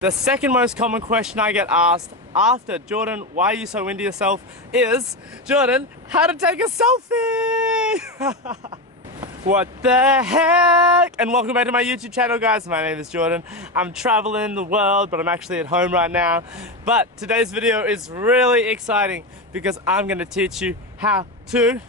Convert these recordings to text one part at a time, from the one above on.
The second most common question I get asked after, Jordan, why are you so into yourself, is, Jordan, how to take a selfie? What the heck? And welcome back to my YouTube channel, guys. My name is Jordan. I'm traveling the world, but I'm actually at home right now. But today's video is really exciting because I'm gonna teach you how to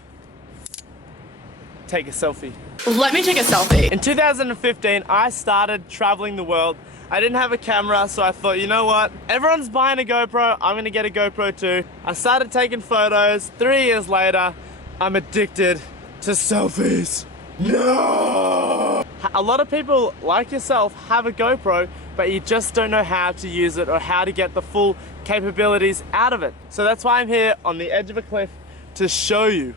take a selfie. Let me take a selfie. In 2015, I started traveling the world. I didn't have a camera, so I thought, you know what? Everyone's buying a GoPro, I'm gonna get a GoPro too. I started taking photos. 3 years later, I'm addicted to selfies. No! A lot of people, like yourself, have a GoPro, but you just don't know how to use it or how to get the full capabilities out of it. So that's why I'm here on the edge of a cliff to show you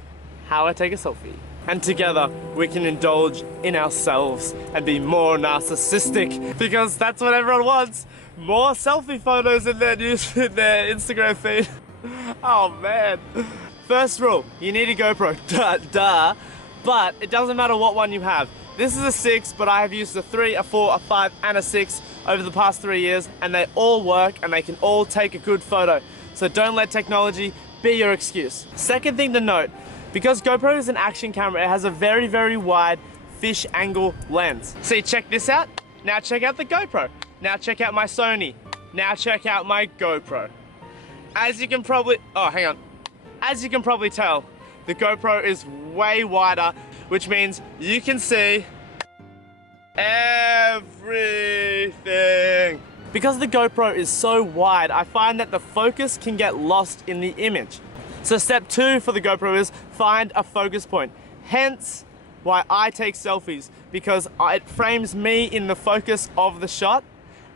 how I take a selfie. And together, we can indulge in ourselves and be more narcissistic, because that's what everyone wants. More selfie photos in their Instagram feed. Oh man. First rule, you need a GoPro, duh. But it doesn't matter what one you have. This is a 6, but I have used a 3, a 4, a 5, and a 6 over the past 3 years, and they all work and they can all take a good photo. So don't let technology be your excuse. Second thing to note, because GoPro is an action camera, it has a very, very wide fish angle lens. See, check this out. Now check out the GoPro. Now check out my Sony. Now check out my GoPro. As you can probably, as you can probably tell, the GoPro is way wider, which means you can see everything. Because the GoPro is so wide, I find that the focus can get lost in the image. So step 2 for the GoPro is find a focus point. Hence why I take selfies, because it frames me in the focus of the shot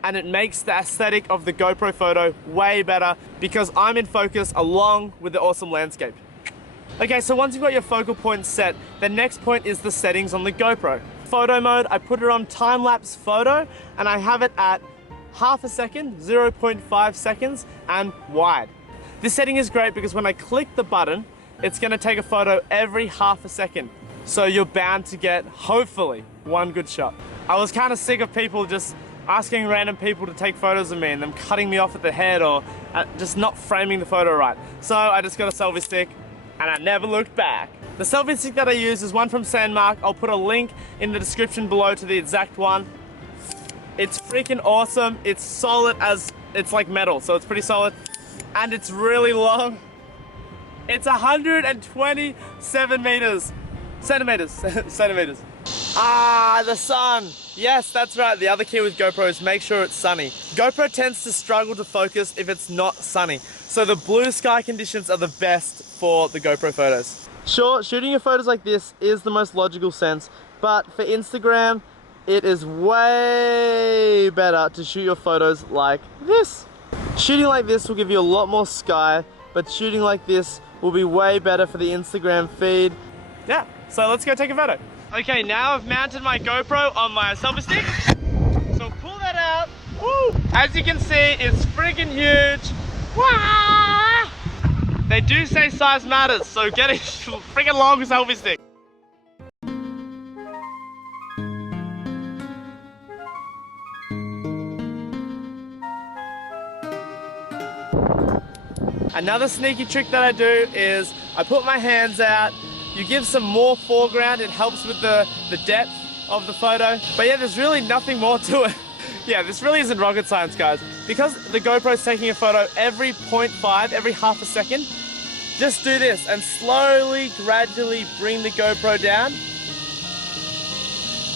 and it makes the aesthetic of the GoPro photo way better because I'm in focus along with the awesome landscape. Okay, so once you've got your focal point set, the next point is the settings on the GoPro. Photo mode, I put it on time-lapse photo and I have it at half a second, 0.5 seconds, and wide. This setting is great because when I click the button, it's gonna take a photo every half a second. So you're bound to get, hopefully, one good shot. I was kind of sick of people just asking random people to take photos of me and them cutting me off at the head or just not framing the photo right. So I just got a selfie stick and I never looked back. The selfie stick that I use is one from Sandmark. I'll put a link in the description below to the exact one. It's freaking awesome. It's solid as, it's like metal, so it's pretty solid. And it's really long. It's 127 centimeters. Ah, the sun. Yes, that's right. The other key with GoPro is make sure it's sunny. GoPro tends to struggle to focus if it's not sunny. So the blue sky conditions are the best for the GoPro photos. Sure, shooting your photos like this is the most logical sense, but for Instagram, it is way better to shoot your photos like this. Shooting like this will give you a lot more sky, but shooting like this will be way better for the Instagram feed. Yeah, so let's go take a photo. Okay, now I've mounted my GoPro on my selfie stick. So pull that out. Woo! As you can see, it's freaking huge. Wah! They do say size matters, so get a freaking long selfie stick. Another sneaky trick that I do is I put my hands out. You give some more foreground, it helps with the depth of the photo. But yeah, there's really nothing more to it. Yeah, this really isn't rocket science, guys. Because the GoPro's taking a photo every 0.5, every half a second, just do this and slowly, gradually bring the GoPro down.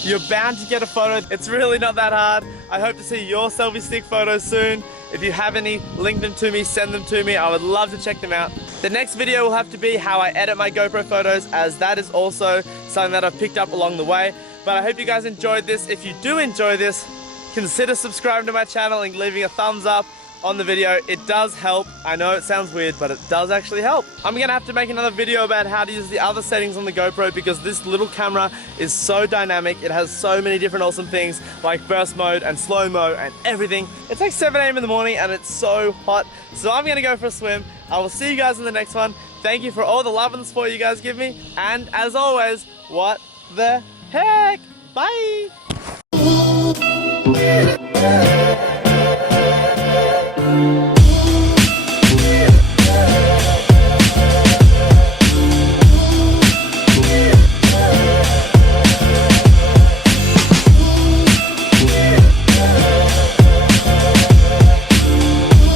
You're bound to get a photo. It's really not that hard. I hope to see your selfie stick photos soon. If you have any, link them to me, send them to me. I would love to check them out. The next video will have to be how I edit my GoPro photos, as that is also something that I've picked up along the way. But I hope you guys enjoyed this. If you do enjoy this, consider subscribing to my channel and leaving a thumbs up on the video. It does help. I know it sounds weird, but it does actually help. I'm gonna have to make another video about how to use the other settings on the GoPro because this little camera is so dynamic. It has so many different awesome things like burst mode and slow-mo and everything. It's like 7 AM in the morning and it's so hot. So I'm gonna go for a swim. I will see you guys in the next one. Thank you for all the love and support you guys give me. And as always, what the heck? Bye!